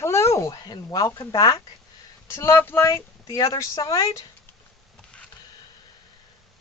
Hello and welcome back to Love Light, the other side.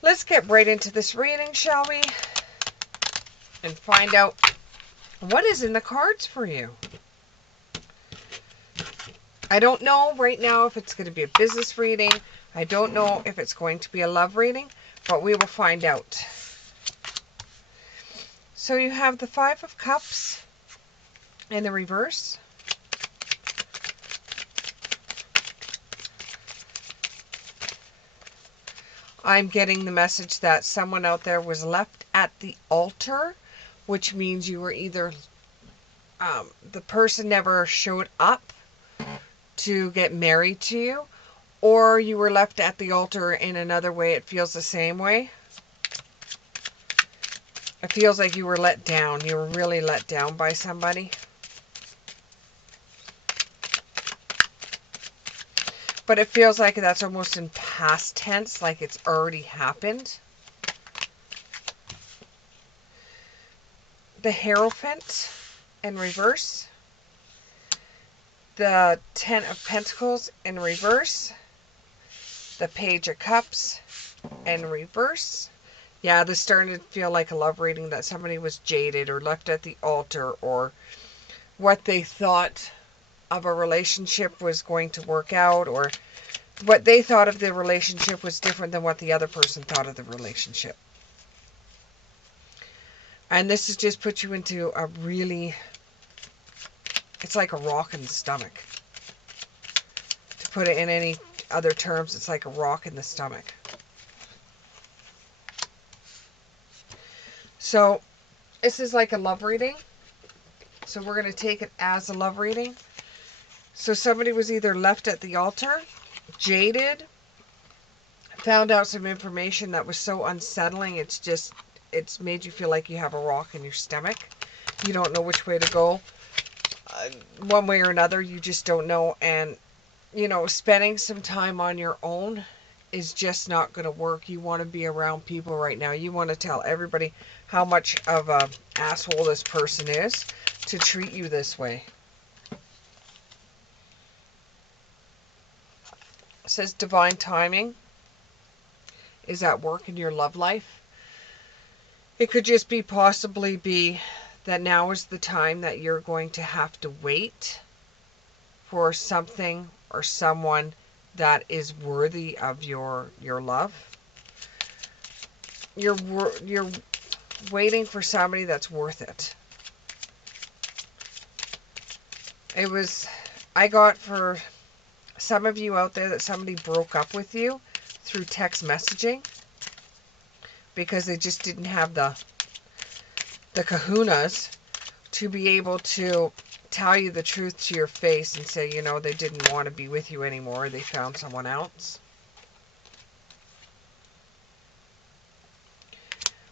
Let's get right into this reading, shall we? And find out what is in the cards for you. I don't know right now if it's going to be a business reading. I don't know if it's going to be a love reading, but we will find out. So you have the Five of Cups in the reverse. I'm getting the message that someone out there was left at the altar, which means you were either, the person never showed up to get married to you, or you were left at the altar in another way. It feels the same way. It feels like you were let down. You were really let down by somebody. But it feels like that's almost in past tense, like it's already happened. The Hierophant in reverse. The Ten of Pentacles in reverse. The Page of Cups in reverse. Yeah, this starting to feel like a love reading, that somebody was jaded or left at the altar, or what they thought of a relationship was going to work out, or what they thought of the relationship was different than what the other person thought of the relationship. And this has just put you into a really, it's like a rock in the stomach. To put it in any other terms, it's like a rock in the stomach. So this is like a love reading. So we're going to take it as a love reading. So somebody was either left at the altar, jaded, found out some information that was so unsettling, it's made you feel like you have a rock in your stomach. You don't know which way to go. One way or another, you just don't know. And, you know, spending some time on your own is just not going to work. You want to be around people right now. You want to tell everybody how much of a asshole this person is to treat you this way. It says divine timing is at work in your love life. It could just be possibly be that now is the time that you're going to have to wait for something or someone that is worthy of your love. You're waiting for somebody that's worth it. I got for some of you out there that somebody broke up with you through text messaging because they just didn't have the kahunas to be able to tell you the truth to your face and say, you know, they didn't want to be with you anymore. They found someone else.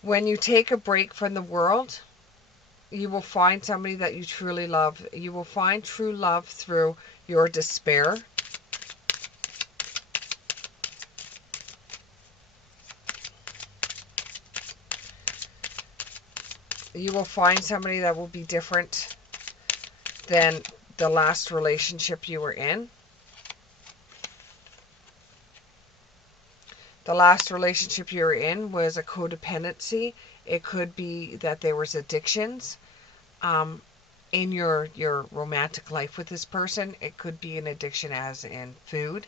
When you take a break from the world, you will find somebody that you truly love. You will find true love through your despair. You will find somebody that will be different than the last relationship you were in. The last relationship you were in was a codependency. It could be that there was addictions in your romantic life with this person. It could be an addiction as in food,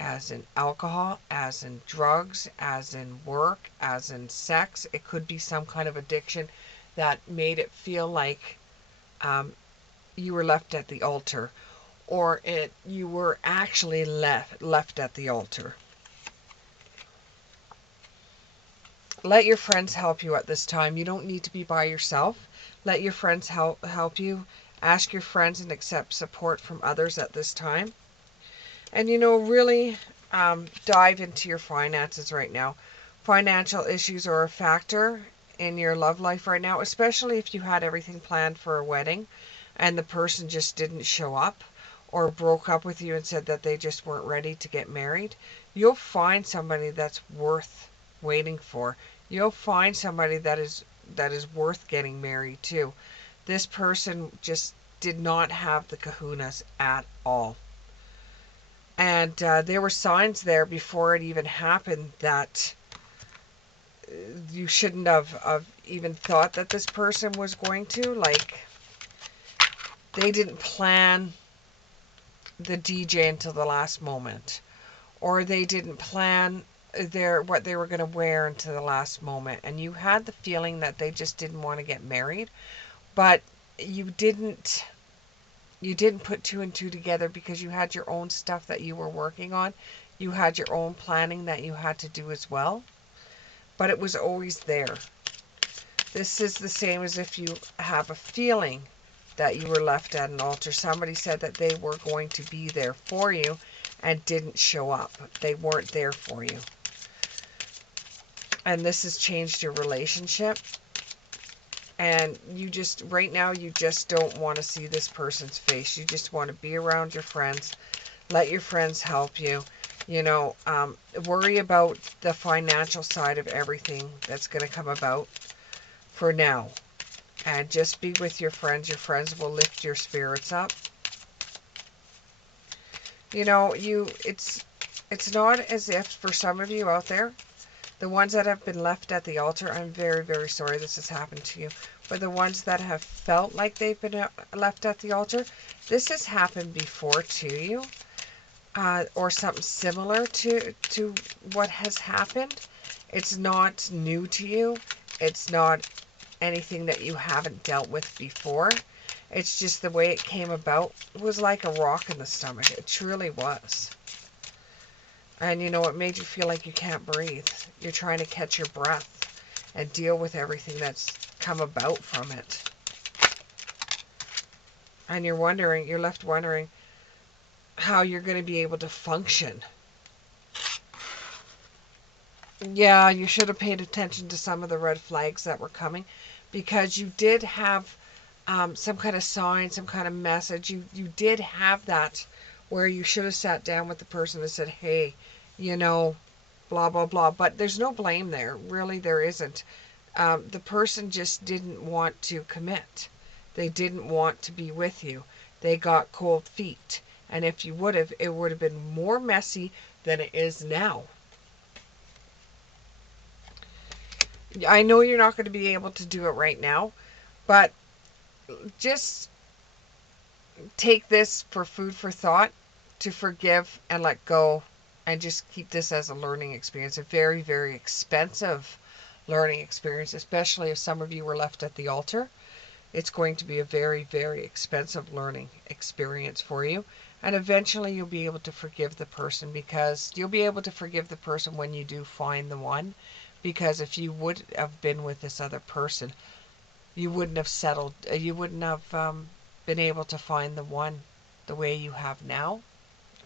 as in alcohol, as in drugs, as in work, as in sex. It could be some kind of addiction that made it feel like you were left at the altar, or you were actually left at the altar. Let your friends help you at this time. You don't need to be by yourself. Let your friends help you. Ask your friends and accept support from others at this time. And, you know, really dive into your finances right now. Financial issues are a factor in your love life right now, especially if you had everything planned for a wedding and the person just didn't show up or broke up with you and said that they just weren't ready to get married. You'll find somebody that's worth waiting for. You'll find somebody that is worth getting married to. This person just did not have the kahunas at all. And there were signs there before it even happened that you shouldn't have even thought that this person was going to. Like, they didn't plan the DJ until the last moment. Or they didn't plan what they were going to wear until the last moment. And you had the feeling that they just didn't want to get married. But you didn't put two and two together because you had your own stuff that you were working on. You had your own planning that you had to do as well. But it was always there. This is the same as if you have a feeling that you were left at an altar. Somebody said that they were going to be there for you and didn't show up. They weren't there for you. And this has changed your relationship. And you just, right now, you just don't want to see this person's face. You just want to be around your friends. Let your friends help you. You know, worry about the financial side of everything that's going to come about for now. And just be with your friends. Your friends will lift your spirits up. You know, it's not as if, for some of you out there, the ones that have been left at the altar, I'm very, very sorry this has happened to you. But the ones that have felt like they've been left at the altar, this has happened before to you. Or something similar to what has happened. It's not new to you. It's not anything that you haven't dealt with before. It's just the way it came about. It was like a rock in the stomach. It truly was. And you know, it made you feel like you can't breathe. You're trying to catch your breath and deal with everything that's come about from it. And you're left wondering how you're going to be able to function. Yeah, you should have paid attention to some of the red flags that were coming, because you did have some kind of sign, some kind of message. You did have that where you should have sat down with the person and said, hey, you know, blah, blah, blah. But there's no blame there. Really, there isn't. The person just didn't want to commit. They didn't want to be with you. They got cold feet. And if you would have, it would have been more messy than it is now. I know you're not going to be able to do it right now, but just take this for food for thought, to forgive and let go, and just keep this as a learning experience. A very, very expensive learning experience, especially if some of you were left at the altar. It's going to be a very, very expensive learning experience for you. And eventually you'll be able to forgive the person, because you'll be able to forgive the person when you do find the one. Because if you would have been with this other person, you wouldn't have settled, you wouldn't have been able to find the one the way you have now,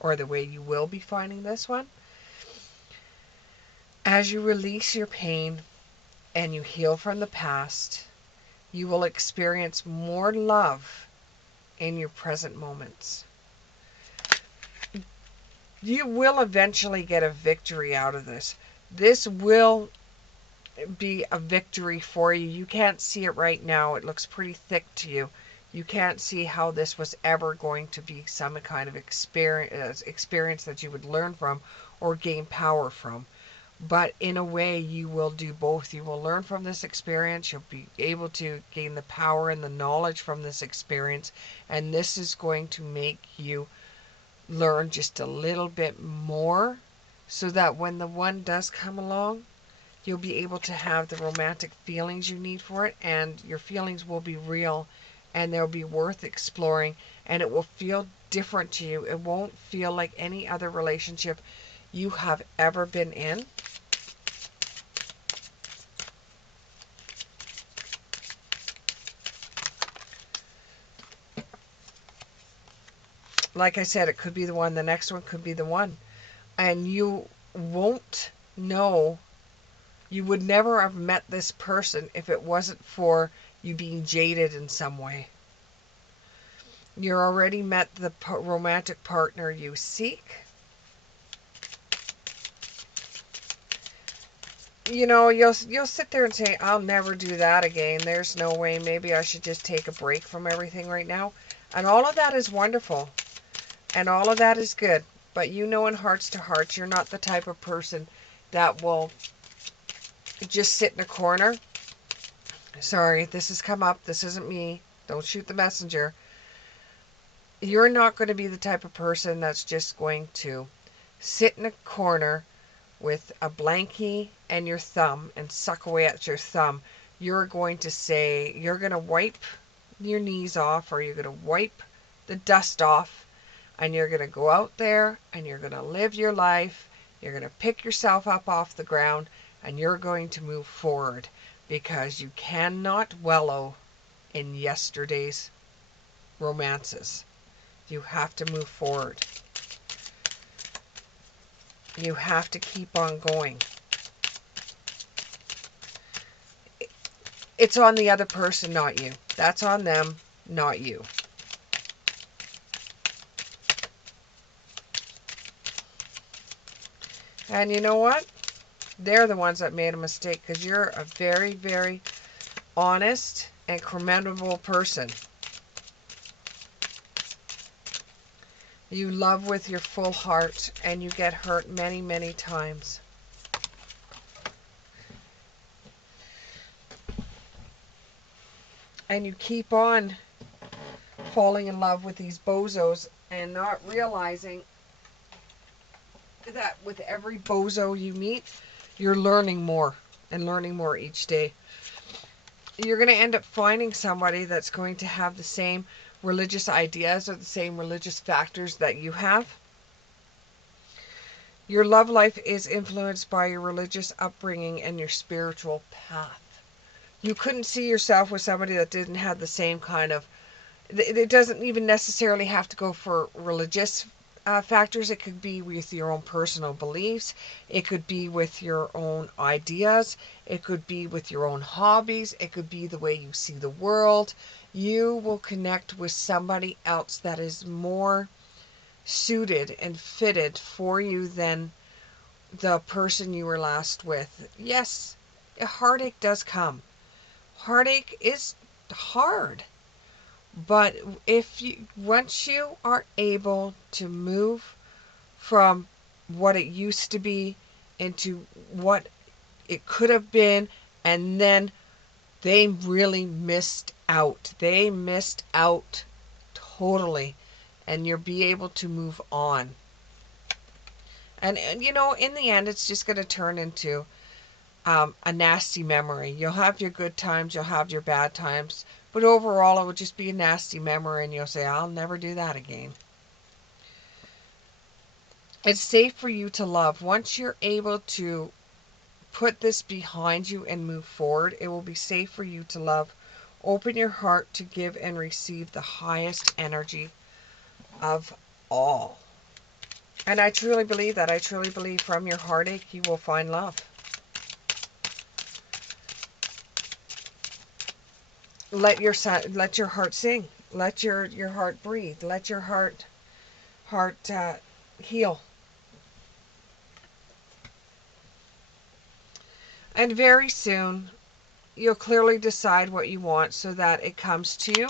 or the way you will be finding this one. As you release your pain and you heal from the past, you will experience more love in your present moments. You will eventually get a victory out of this. This will be a victory for you. You can't see it right now. It looks pretty thick to you. You can't see how this was ever going to be some kind of experience that you would learn from or gain power from. But in a way, you will do both. You will learn from this experience. You'll be able to gain the power and the knowledge from this experience. And this is going to make you learn just a little bit more, so that when the one does come along, you'll be able to have the romantic feelings you need for it, and your feelings will be real, and they'll be worth exploring, and it will feel different to you. It won't feel like any other relationship you have ever been in. Like I said, it could be the one. The next one could be the one. And you won't know. You would never have met this person if it wasn't for you being jaded in some way. You already met the romantic partner you seek. You know, you'll sit there and say, I'll never do that again. There's no way. Maybe I should just take a break from everything right now. And all of that is wonderful. And all of that is good. But you know in hearts to hearts, you're not the type of person that will just sit in a corner. Sorry, this has come up. This isn't me. Don't shoot the messenger. You're not going to be the type of person that's just going to sit in a corner with a blankie and your thumb and suck away at your thumb. You're going to say, you're going to wipe your knees off, or you're going to wipe the dust off, and you're going to go out there and you're going to live your life. You're going to pick yourself up off the ground and you're going to move forward, because you cannot wallow in yesterday's romances. You have to move forward. You have to keep on going. It's on the other person, not you. That's on them, not you. And you know what? They're the ones that made a mistake, because you're a very, very honest and commendable person. You love with your full heart, and you get hurt many, many times. And you keep on falling in love with these bozos and not realizing that with every bozo you meet, you're learning more and learning more each day. You're going to end up finding somebody that's going to have the same religious ideas or the same religious factors that you have. Your love life is influenced by your religious upbringing and your spiritual path. You couldn't see yourself with somebody that didn't have the same kind of... It doesn't even necessarily have to go for religious factors. It could be with your own personal beliefs. It could be with your own ideas. It could be with your own hobbies. It could be the way you see the world. You will connect with somebody else that is more suited and fitted for you than the person you were last with. Yes, a heartache does come. Heartache is hard. But if you, once you are able to move from what it used to be into what it could have been, and then they really missed out. They missed out totally. And you'll be able to move on. And you know, in the end, it's just going to turn into a nasty memory. You'll have your good times, you'll have your bad times, but overall it will just be a nasty memory, and you'll say, I'll never do that again. It's safe for you to love. Once you're able to put this behind you and move forward, it will be safe for you to love. Open your heart to give and receive the highest energy of all. And I truly believe that. I truly believe from your heartache you will find love. Let your heart sing. Let your heart breathe. Let your heart heal. And very soon, you'll clearly decide what you want so that it comes to you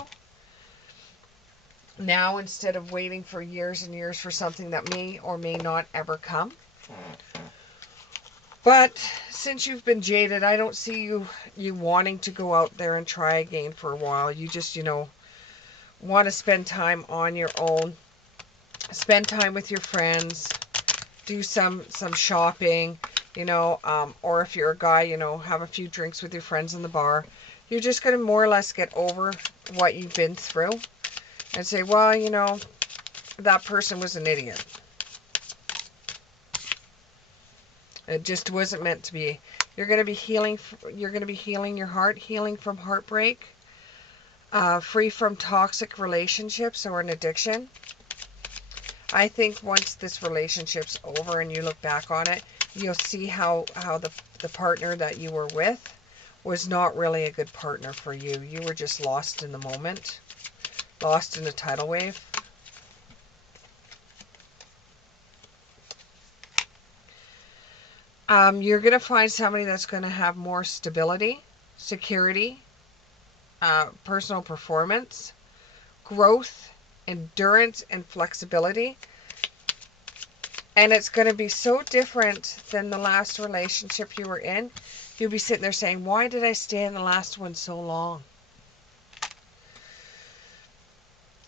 now, instead of waiting for years and years for something that may or may not ever come. But since you've been jaded, I don't see you wanting to go out there and try again for a while. You just, want to spend time on your own. Spend time with your friends. Do some shopping, or if you're a guy, have a few drinks with your friends in the bar. You're just going to more or less get over what you've been through and say, well, that person was an idiot. It just wasn't meant to be. You're going to be healing. You're going to be healing your heart, healing from heartbreak, free from toxic relationships or an addiction. I think once this relationship's over and you look back on it, you'll see how the partner that you were with was not really a good partner for you. You were just lost in the moment, lost in a tidal wave. You're going to find somebody that's going to have more stability, security, personal performance, growth, endurance and flexibility. And it's going to be so different than the last relationship you were in. You'll be sitting there saying, why did I stay in the last one so long?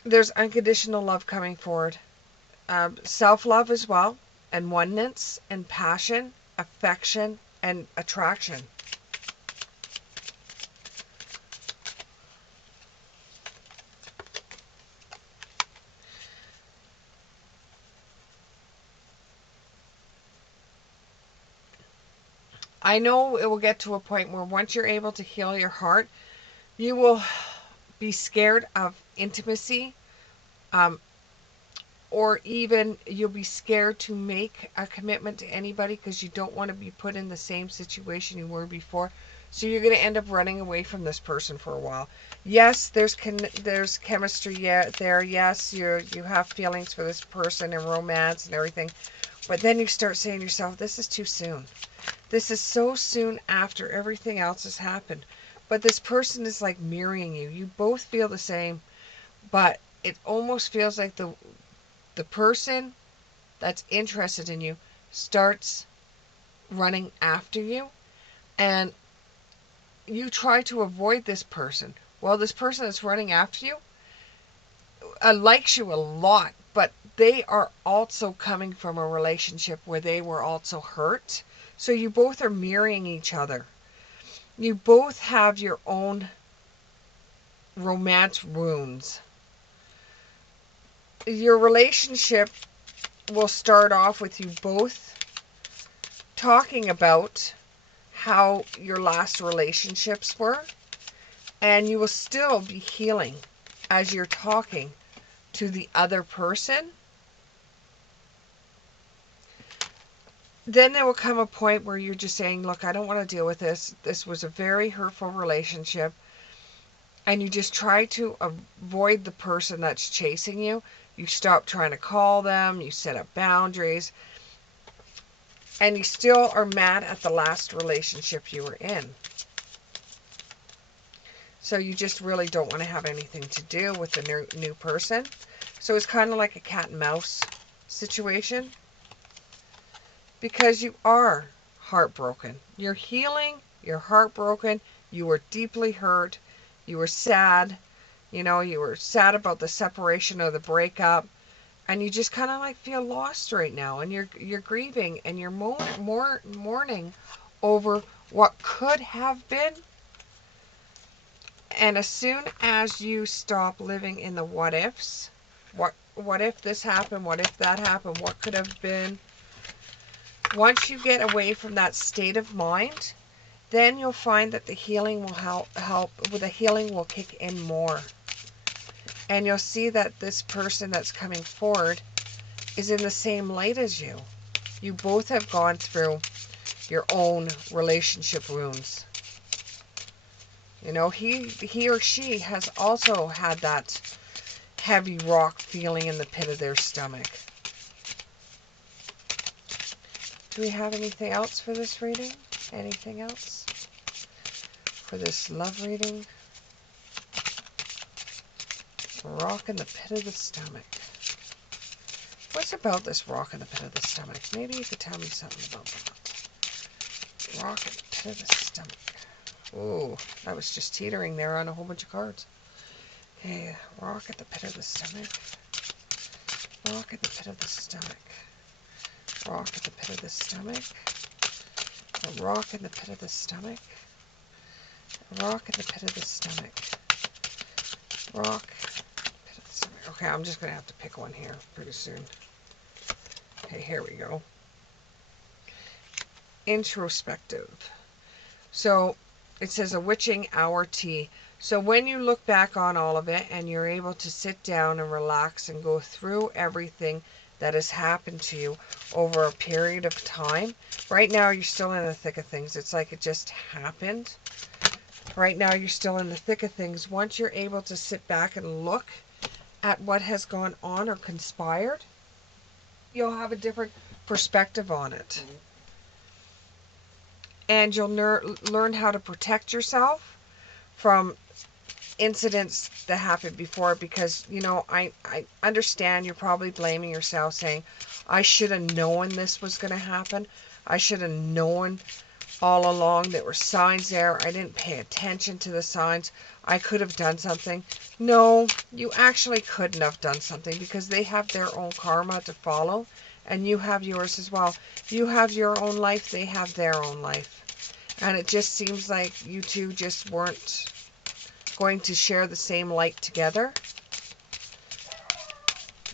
There's unconditional love coming forward. Self-love as well, and oneness, and passion, affection, and attraction. I know it will get to a point where once you're able to heal your heart, you will be scared of intimacy, or even you'll be scared to make a commitment to anybody because you don't want to be put in the same situation you were before. So you're going to end up running away from this person for a while. Yes, there's chemistry there. Yes, you have feelings for this person and romance and everything. But then you start saying to yourself, this is too soon. This is so soon after everything else has happened. But this person is like mirroring you. You both feel the same, but it almost feels like the person that's interested in you starts running after you, and you try to avoid this person. Well, this person that's running after you likes you a lot, but they are also coming from a relationship where they were also hurt. So you both are mirroring each other. You both have your own romance wounds. Your relationship will start off with you both talking about how your last relationships were, and you will still be healing as you're talking to the other person. Then there will come a point where you're just saying, look, I don't want to deal with this. This was a very hurtful relationship. And you just try to avoid the person that's chasing you. You stop trying to call them. You set up boundaries. And you still are mad at the last relationship you were in. So you just really don't want to have anything to do with the new person. So it's kind of like a cat and mouse situation. Because you are heartbroken. You're healing. You're heartbroken. You were deeply hurt. You were sad. You know, you were sad about the separation or the breakup. And you just kind of like feel lost right now. And you're grieving and you're mourning over what could have been. And as soon as you stop living in the what ifs, what if this happened? What if that happened? What could have been? Once you get away from that state of mind, then you'll find that the healing will help. The healing will kick in more. And you'll see that this person that's coming forward is in the same light as you. You both have gone through your own relationship wounds. You know, he or she has also had that heavy rock feeling in the pit of their stomach. Do we have anything else for this reading? Anything else for this love reading? Rock in the pit of the stomach. What's about this rock in the pit of the stomach? Maybe you could tell me something about that. Rock in the pit of the stomach. Ooh, I was just teetering there on a whole bunch of cards. Okay, rock at the pit of the stomach. Rock at the pit of the stomach. Rock at the pit of the stomach. A rock in the pit of the stomach. A rock in the pit of the stomach. Rock. Pit of the stomach. Okay, I'm just going to have to pick one here pretty soon. Okay, here we go. Introspective. So it says a witching hour tea. So when you look back on all of it and you're able to sit down and relax and go through everything that has happened to you over a period of time. Right now you're still in the thick of things. It's like it just happened. Right now you're still in the thick of things. Once you're able to sit back and look at what has gone on or conspired, you'll have a different perspective on it. Mm-hmm. And you'll learn how to protect yourself from incidents that happened before, because, you know, I understand you're probably blaming yourself, saying, I should have known this was going to happen. I should have known all along. There were signs there. I didn't pay attention to the signs. I could have done something. No, you actually couldn't have done something, because they have their own karma to follow, and you have yours as well. You have your own life. They have their own life. And it just seems like you two just weren't going to share the same light together.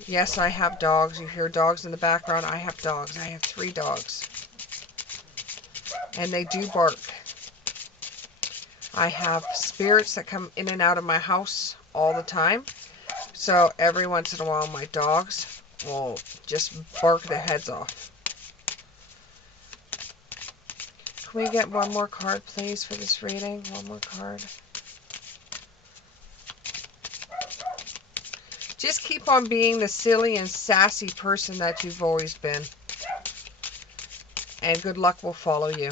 Yes, I have dogs. You hear dogs in the background. I have dogs. I have 3 dogs. And they do bark. I have spirits that come in and out of my house all the time. So every once in a while my dogs will just bark their heads off. Can we get one more card, please, for this reading? One more card. Just keep on being the silly and sassy person that you've always been. And good luck will follow you.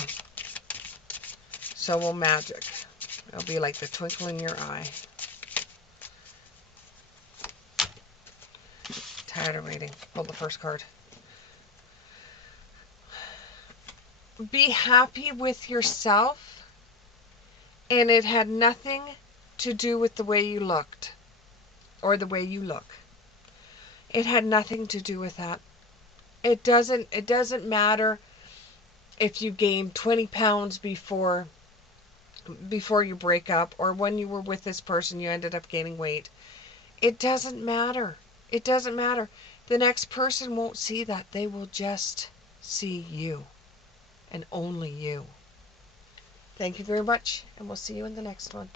So will magic. It'll be like the twinkle in your eye. Tired of reading. Pull the first card. Be happy with yourself. And it had nothing to do with the way you looked. Or the way you look. It had nothing to do with that. It doesn't matter if you gained 20 pounds before you break up, or when you were with this person you ended up gaining weight. It doesn't matter. It doesn't matter. The next person won't see that. They will just see you, and only you. Thank you very much, and we'll see you in the next one.